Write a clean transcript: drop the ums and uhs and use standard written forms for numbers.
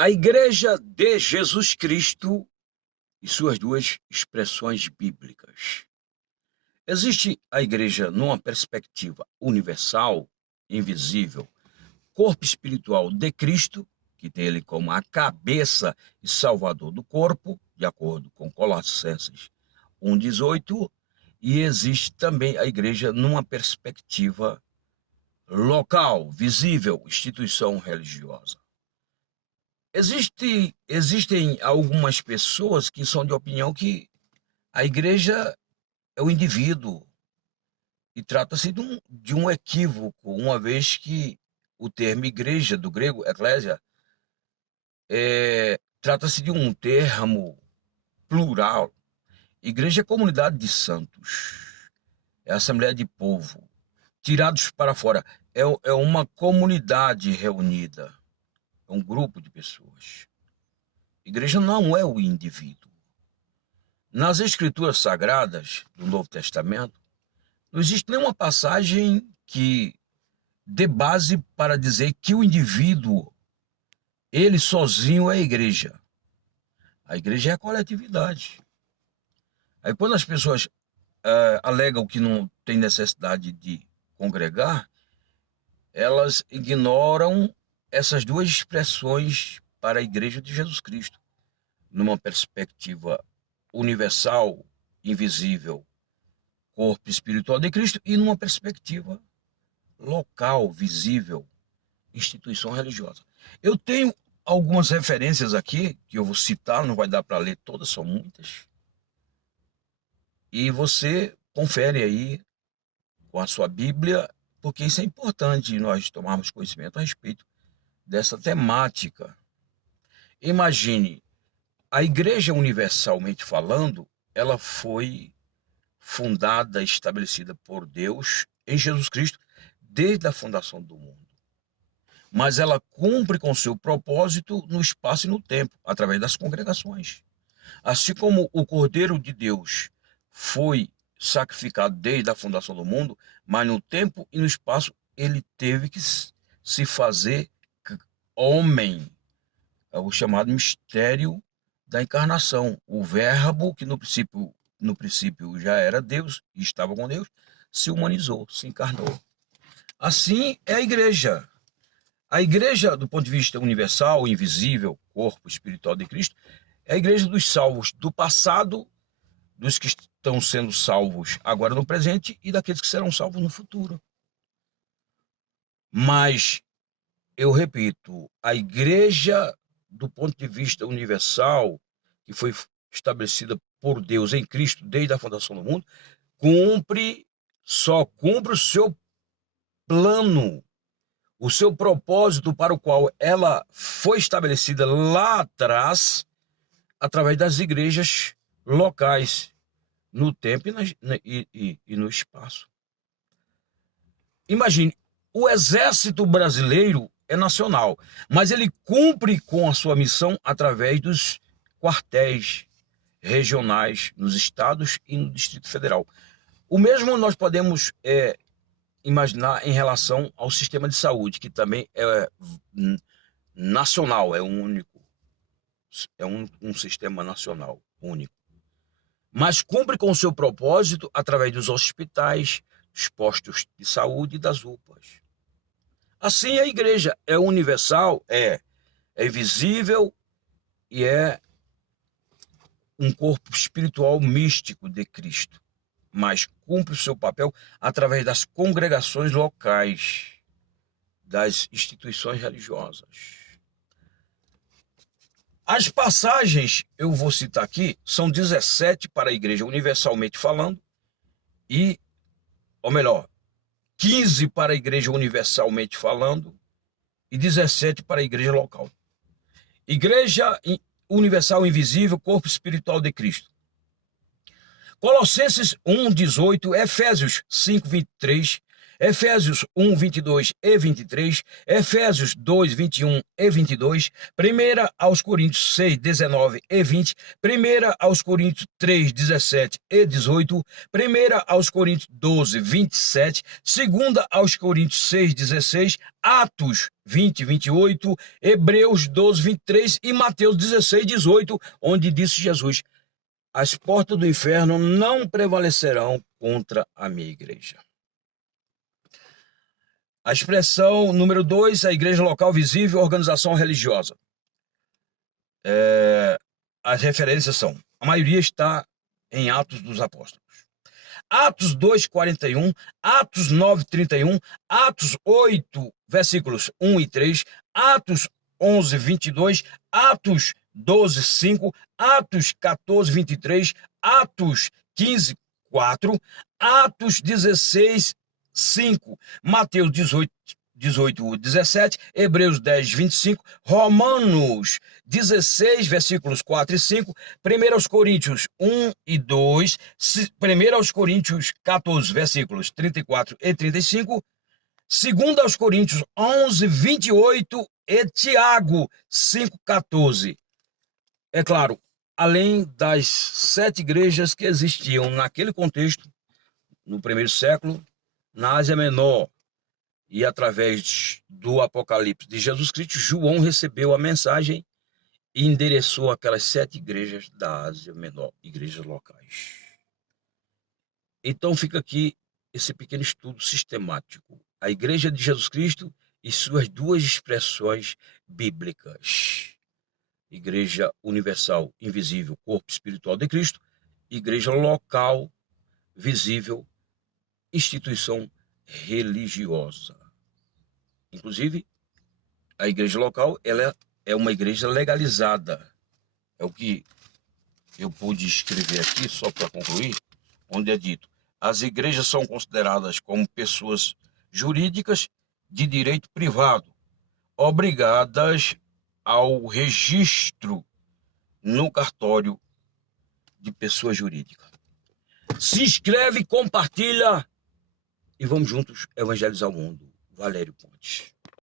A Igreja de Jesus Cristo e suas duas expressões bíblicas. Existe a Igreja numa perspectiva universal, invisível, corpo espiritual de Cristo, que tem ele como a cabeça e salvador do corpo, de acordo com Colossenses 1,18, e existe também a Igreja numa perspectiva local, visível, instituição religiosa. Existem algumas pessoas que são de opinião que a igreja é o indivíduo, e trata-se de um equívoco, uma vez que o termo igreja, do grego eclésia, trata-se de um termo plural. Igreja é comunidade de santos, é assembleia de povo, tirados para fora, é uma comunidade reunida, é um grupo de pessoas. Igreja não é o indivíduo. Nas Escrituras Sagradas do Novo Testamento, não existe nenhuma passagem que dê base para dizer que o indivíduo, ele sozinho é a igreja. A igreja é a coletividade. Aí quando as pessoas alegam que não tem necessidade de congregar, elas ignoram essas duas expressões para a igreja de Jesus Cristo, numa perspectiva universal, invisível, corpo espiritual de Cristo, e numa perspectiva local, visível, instituição religiosa. Eu tenho algumas referências aqui, que eu vou citar, não vai dar para ler todas, são muitas. E você confere aí com a sua Bíblia, porque isso é importante nós tomarmos conhecimento a respeito dessa temática. Imagine, a Igreja universalmente falando, ela foi fundada, estabelecida por Deus em Jesus Cristo desde a fundação do mundo. Mas ela cumpre com seu propósito no espaço e no tempo, através das congregações. Assim como o Cordeiro de Deus foi sacrificado desde a fundação do mundo, mas no tempo e no espaço ele teve que se fazer homem, é o chamado mistério da encarnação. O verbo, que no princípio já era Deus e estava com Deus, se humanizou, se encarnou. Assim é a igreja. A igreja, do ponto de vista universal, invisível, corpo espiritual de Cristo, é a igreja dos salvos do passado, dos que estão sendo salvos agora no presente e daqueles que serão salvos no futuro. Mas, eu repito, a igreja, do ponto de vista universal, que foi estabelecida por Deus em Cristo desde a fundação do mundo, só cumpre o seu plano, o seu propósito para o qual ela foi estabelecida lá atrás, através das igrejas locais, no tempo e no espaço. Imagine, o exército brasileiro é nacional, mas ele cumpre com a sua missão através dos quartéis regionais nos estados e no Distrito Federal. O mesmo nós podemos imaginar em relação ao sistema de saúde, que também é nacional, é único, é um sistema nacional único. Mas cumpre com o seu propósito através dos hospitais, dos postos de saúde e das UPAs. Assim, a igreja é universal, é invisível e é um corpo espiritual místico de Cristo, mas cumpre o seu papel através das congregações locais, das instituições religiosas. As passagens, eu vou citar aqui, são 17 para a igreja universalmente falando, ou melhor, 15 para a igreja universalmente falando e 17 para a igreja local. Igreja universal invisível, corpo espiritual de Cristo. Colossenses 1:18, Efésios 5:23, Efésios 1, 22 e 23, Efésios 2, 21 e 22, 1 aos Coríntios 6, 19 e 20, 1 aos Coríntios 3, 17 e 18, 1 aos Coríntios 12, 27, 2 aos Coríntios 6, 16, Atos 20, 28, Hebreus 12, 23 e Mateus 16, 18, onde disse Jesus: as portas do inferno não prevalecerão contra a minha igreja. A expressão número 2, a igreja local visível, organização religiosa. As referências são, a maioria está em Atos dos Apóstolos. Atos 2:41, Atos 9:31, Atos 8, versículos 1 e 3, Atos 11:22, Atos 12:5, Atos 14:23, Atos 15:4, Atos 16:5, Mateus 18:17, Hebreus 10:25, Romanos 16, versículos 4 e 5, 1 aos Coríntios 1 e 2, 1 aos Coríntios 14, versículos 34 e 35, 2 aos Coríntios 11, 28 e Tiago 5:14. É claro, além das 7 igrejas que existiam naquele contexto, no primeiro século, na Ásia Menor, e através do Apocalipse de Jesus Cristo, João recebeu a mensagem e endereçou aquelas 7 igrejas da Ásia Menor, igrejas locais. Então fica aqui esse pequeno estudo sistemático. A Igreja de Jesus Cristo e suas 2 expressões bíblicas. Igreja universal, invisível, corpo espiritual de Cristo. Igreja local, visível, instituição religiosa. Inclusive, a igreja local, ela é uma igreja legalizada. É o que eu pude escrever aqui, só para concluir, onde é dito: as igrejas são consideradas como pessoas jurídicas de direito privado, obrigadas ao registro no cartório de pessoa jurídica. Se inscreve, compartilha e vamos juntos evangelizar o mundo. Valério Pontes.